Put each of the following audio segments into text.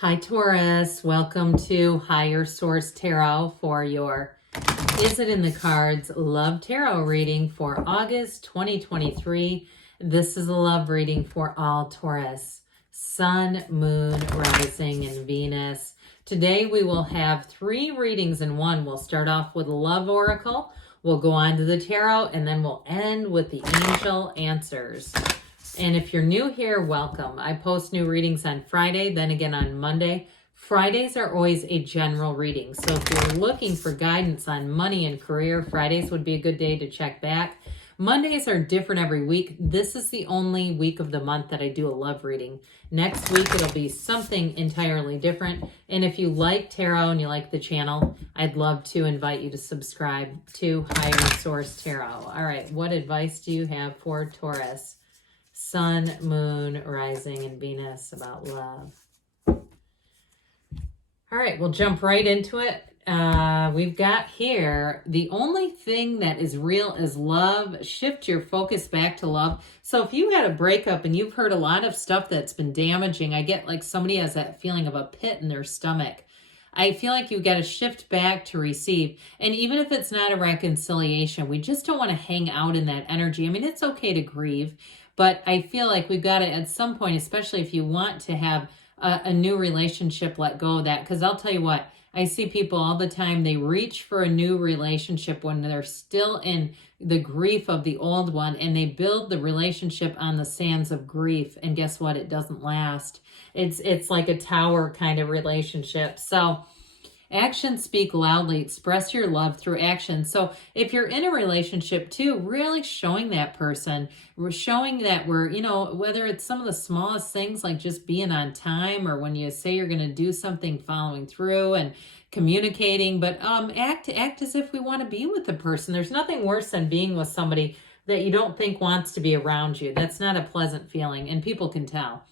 Hi Taurus, welcome to Higher Source Tarot for your Is It in the Cards Love Tarot reading for August 2023. This is a love reading for all Taurus, Sun, Moon, Rising, and Venus. Today we will have 3 readings in one. We'll start off with a love oracle, we'll go on to the tarot, and then we'll end with the angel answers. And if you're new here, welcome. I post new readings on Friday, then again on Monday. Fridays are always a general reading. So if you're looking for guidance on money and career, Fridays would be a good day to check back. Mondays are different every week. This is the only week of the month that I do a love reading. Next week, it'll be something entirely different. And if you like tarot and you like the channel, I'd love to invite you to subscribe to Higher Source Tarot. All right, what advice do you have for Taurus? Sun, Moon, Rising, and Venus about love. All right, we'll jump right into it. We've got here, the only thing that is real is love. Shift your focus back to love. So if you had a breakup and you've heard a lot of stuff that's been damaging, I get like somebody has that feeling of a pit in their stomach. I feel like you've got to shift back to receive. And even if it's not a reconciliation, we just don't want to hang out in that energy. I mean, it's okay to grieve, but I feel like we've got to, at some point, especially if you want to have a new relationship, let go of that. Because I'll tell you what, I see people all the time, they reach for a new relationship when they're still in the grief of the old one, and they build the relationship on the sands of grief. And guess what? It doesn't last. It's like a tower kind of relationship. So actions speak loudly. Express your love through action. So if you're in a relationship too, really showing that person, we're showing that we're, whether it's some of the smallest things like just being on time, or when you say you're going to do something, following through and communicating, but act as if we want to be with the person. There's nothing worse than being with somebody that you don't think wants to be around you. That's not a pleasant feeling, and people can tell.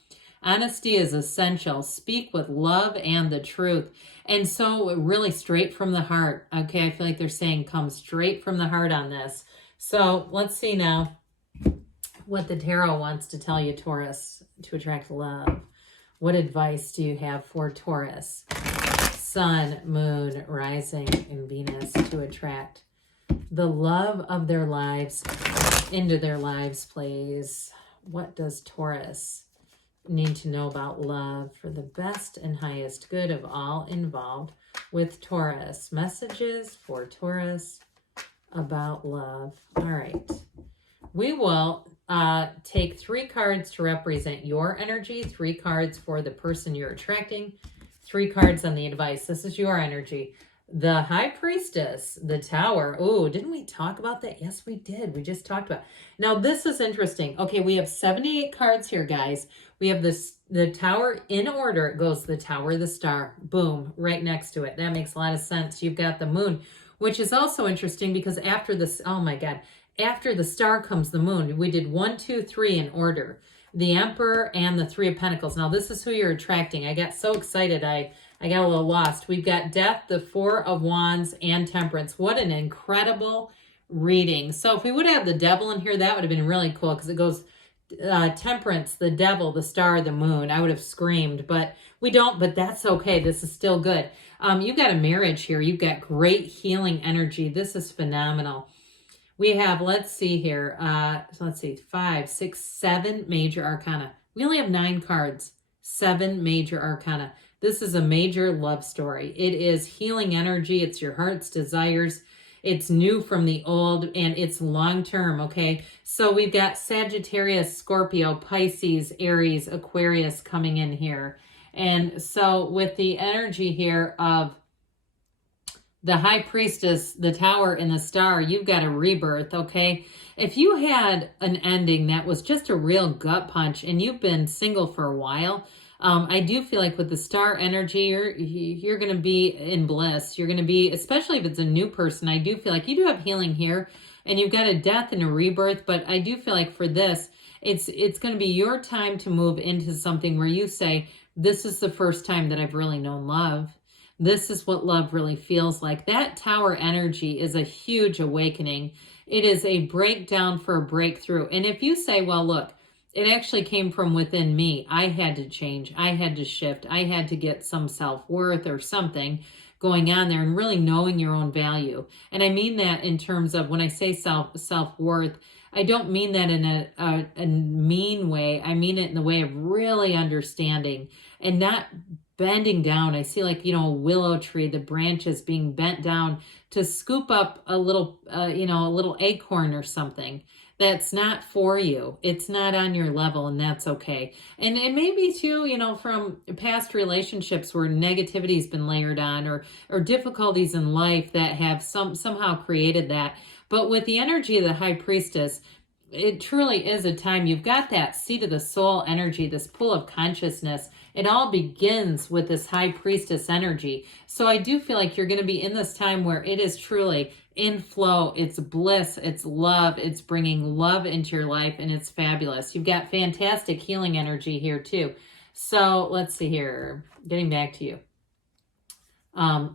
Honesty is essential. Speak with love and the truth. And so really straight from the heart. Okay, I feel like they're saying come straight from the heart on this. So let's see now what the tarot wants to tell you, Taurus, to attract love. What advice do you have for Taurus? Sun, Moon, Rising, and Venus to attract the love of their lives into their lives, please. What does Taurus need to know about love for the best and highest good of all involved with Taurus? Messages for Taurus about love. All right. We will take 3 cards to represent your energy, 3 cards for the person you're attracting, 3 cards on the advice. This is your energy. The High Priestess, the Tower. Oh, didn't we talk about that? Yes, we did. We just talked about it. Now, this is interesting. Okay, we have 78 cards here, guys. We have the Tower in order. It goes the Tower, the Star, boom, right next to it. That makes a lot of sense. You've got the Moon, which is also interesting because after this, oh my God, after the Star comes the Moon. We did 1, 2, 3 in order. The Emperor and the 3 of Pentacles. Now, this is who you're attracting. I got so excited, I got a little lost. We've got Death, the 4 of Wands, and Temperance. What an incredible reading. So if we would have the Devil in here, that would have been really cool because it goes Temperance, the Devil, the Star, the Moon. I would have screamed, but we don't, but that's okay. This is still good. You've got a marriage here. You've got great healing energy. This is phenomenal. We have, let's see here, so let's see, 5, 6, 7 major arcana. We only have 9 cards, 7 major arcana. This is a major love story. It is healing energy. It's your heart's desires. It's new from the old, and it's long-term, okay? So we've got Sagittarius, Scorpio, Pisces, Aries, Aquarius coming in here. And so with the energy here of the High Priestess, the Tower, and the Star, you've got a rebirth, okay? If you had an ending that was just a real gut punch and you've been single for a while, I do feel like with the Star energy, you're going to be in bliss. You're going to be, especially if it's a new person, I do feel like you do have healing here, and you've got a death and a rebirth, but I do feel like for this, it's going to be your time to move into something where you say, this is the first time that I've really known love. This is what love really feels like. That Tower energy is a huge awakening. It is a breakdown for a breakthrough. And if you say, well, look, it actually came from within me. I had to change. I had to shift. I had to get some self-worth or something going on there, and really knowing your own value. And I mean that in terms of when I say self-worth, I don't mean that in a mean way. I mean it in the way of really understanding and not bending down. I see, like, a willow tree, the branches being bent down to scoop up a little, a little acorn or something. That's not for you. It's not on your level, and that's okay. And it may be too, from past relationships where negativity's been layered on, or difficulties in life that have somehow created that. But with the energy of the High Priestess, it truly is a time you've got that seat of the soul energy, this pool of consciousness. It all begins with this High Priestess energy. So I do feel like you're going to be in this time where it is truly in flow. It's bliss. It's love. It's bringing love into your life, and it's fabulous. You've got fantastic healing energy here too. So let's see here. Getting back to you.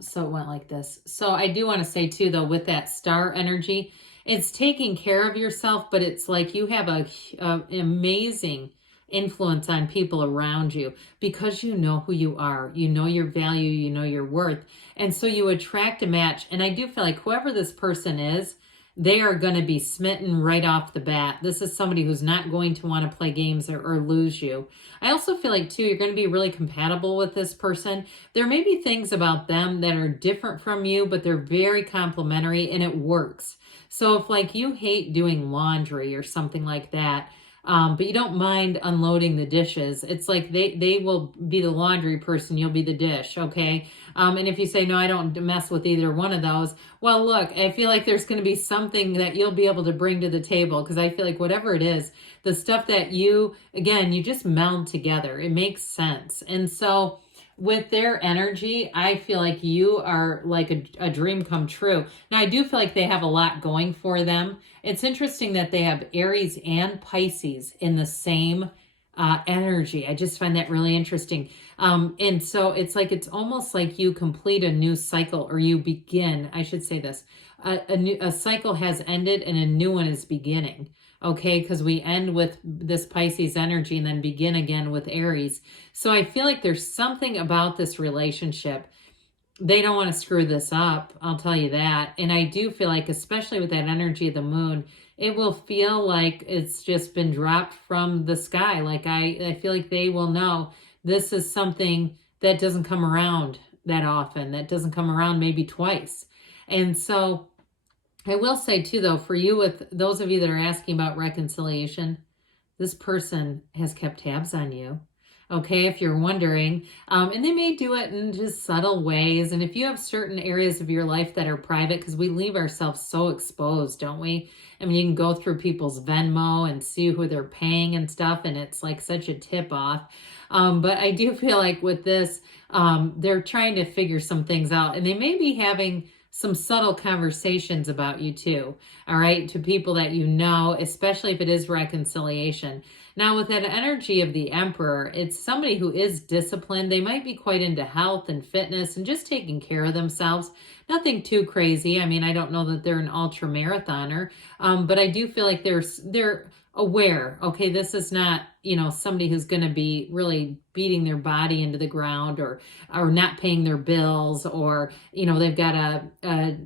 So it went like this. So I do want to say too, though, with that star energy, it's taking care of yourself, but it's like you have an amazing influence on people around you because you know who you are, you know your value, you know your worth. And so you attract a match. And I do feel like whoever this person is, they are going to be smitten right off the bat. This is somebody who's not going to want to play games or lose you. I also feel like, too, you're going to be really compatible with this person. There may be things about them that are different from you, but they're very complementary, and it works. So if, like, you hate doing laundry or something like that, but you don't mind unloading the dishes, it's like they will be the laundry person, you'll be the dish, okay? And if you say, no, I don't mess with either one of those, well, look, I feel like there's going to be something that you'll be able to bring to the table, because I feel like whatever it is, the stuff that you just meld together, it makes sense. And so with their energy, I feel like you are like a dream come true. Now, I do feel like they have a lot going for them. It's interesting that they have Aries and Pisces in the same energy. I just find that really interesting. And so it's almost like you complete a new cycle, or you begin, I should say this, a cycle has ended and a new one is beginning. Okay, because we end with this Pisces energy and then begin again with Aries. So I feel like there's something about this relationship. They don't want to screw this up, I'll tell you that. And I do feel like, especially with that energy of the moon, it will feel like it's just been dropped from the sky. Like I feel like they will know this is something that doesn't come around that often, that doesn't come around maybe twice. And so I will say too, though, for you, with those of you that are asking about reconciliation, this person has kept tabs on you. Okay, if you're wondering, and they may do it in just subtle ways. And if you have certain areas of your life that are private, because we leave ourselves so exposed, don't we? I mean, you can go through people's Venmo and see who they're paying and stuff, and it's like such a tip off. But I do feel like with this, they're trying to figure some things out, and they may be having some subtle conversations about you too, all right, to people that you know, especially if it is reconciliation. Now, with that energy of the Emperor, it's somebody who is disciplined. They might be quite into health and fitness and just taking care of themselves. Nothing too crazy. I mean, I don't know that they're an ultra marathoner, but I do feel like they're aware. Okay, this is not, somebody who's going to be really beating their body into the ground, or not paying their bills, or, they've got a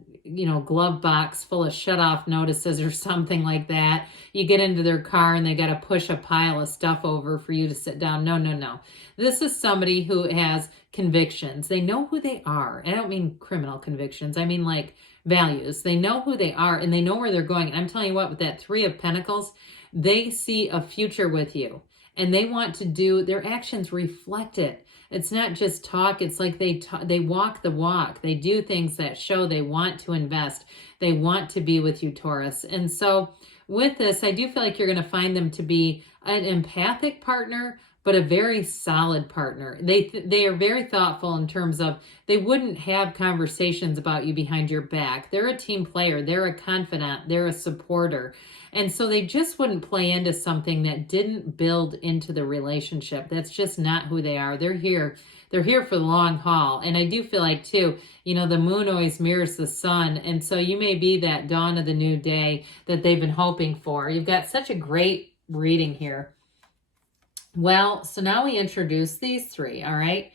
glove box full of shut-off notices or something like that. You get into their car and they got to push a pile of stuff over for you to sit down. No. This is somebody who has convictions. They know who they are. I don't mean criminal convictions. I mean like values. They know who they are and they know where they're going. And I'm telling you what, with that Three of Pentacles, they see a future with you and they want to do, their actions reflect it. It's not just talk. It's like they walk the walk. They do things that show they want to invest. They want to be with you, Taurus. And so with this, I do feel like you're going to find them to be an empathic partner, but a very solid partner. They are very thoughtful in terms of they wouldn't have conversations about you behind your back. They're a team player. They're a confidant. They're a supporter. And so they just wouldn't play into something that didn't build into the relationship. That's just not who they are. They're here. They're here for the long haul. And I do feel like too, the moon always mirrors the sun. And so you may be that dawn of the new day that they've been hoping for. You've got such a great reading here. Well, so now we introduce these three, all right?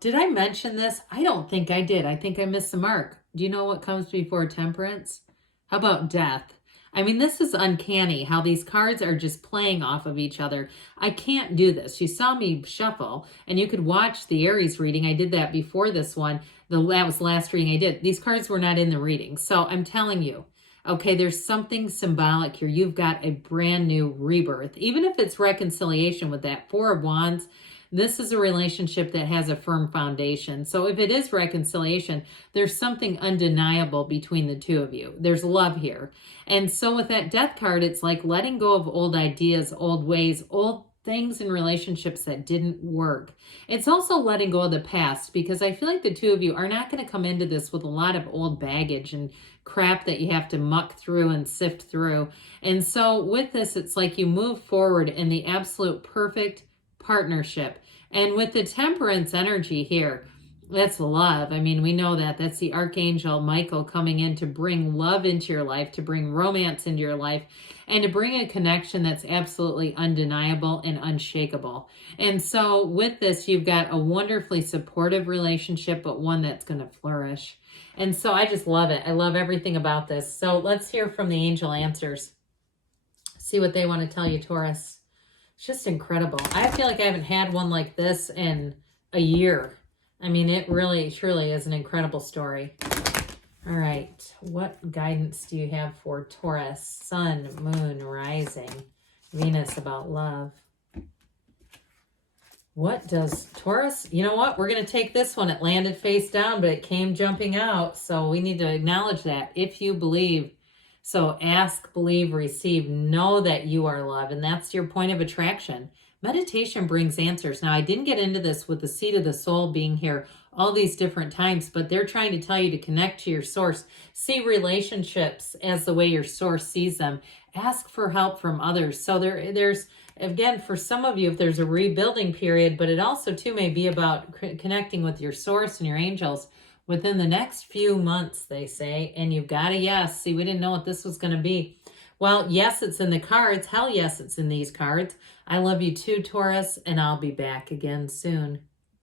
Did I mention this? I don't think I did. I think I missed the mark. Do you know what comes before temperance? How about death? I mean, this is uncanny how these cards are just playing off of each other. I can't do this. You saw me shuffle, and you could watch the Aries reading. I did that before this one. That was the last reading I did. These cards were not in the reading. So I'm telling you, okay, there's something symbolic here. You've got a brand new rebirth. Even if it's reconciliation with that Four of Wands, this is a relationship that has a firm foundation. So if it is reconciliation, there's something undeniable between the two of you. There's love here. And so with that death card, it's like letting go of old ideas, old ways, old things in relationships that didn't work. It's also letting go of the past, because I feel like the two of you are not going to come into this with a lot of old baggage and crap that you have to muck through and sift through. And so with this, it's like you move forward in the absolute perfect partnership. And with the temperance energy here, that's love. I mean, we know that. That's the Archangel Michael coming in to bring love into your life, to bring romance into your life, and to bring a connection that's absolutely undeniable and unshakable. And so with this, you've got a wonderfully supportive relationship, but one that's going to flourish. And so I just love it. I love everything about this. So let's hear from the angel answers. See what they want to tell you, Taurus. It's just incredible. I feel like I haven't had one like this in a year. I mean, it really, truly is an incredible story. All right. What guidance do you have for Taurus? Sun, moon, rising, Venus about love. What does Taurus, you know what? We're going to take this one. It landed face down, but it came jumping out. So we need to acknowledge that. If you believe, so ask, believe, receive, know that you are love. And that's your point of attraction. Meditation brings answers. Now, I didn't get into this with the seat of the soul being here all these different times, but they're trying to tell you to connect to your source. See relationships as the way your source sees them. Ask for help from others. So there's, again, for some of you, if there's a rebuilding period, but it also, too, may be about connecting with your source and your angels within the next few months, they say. And you've got a yes. See, we didn't know what this was going to be. Well, yes, it's in the cards. Hell yes, it's in these cards. I love you too, Taurus, and I'll be back again soon.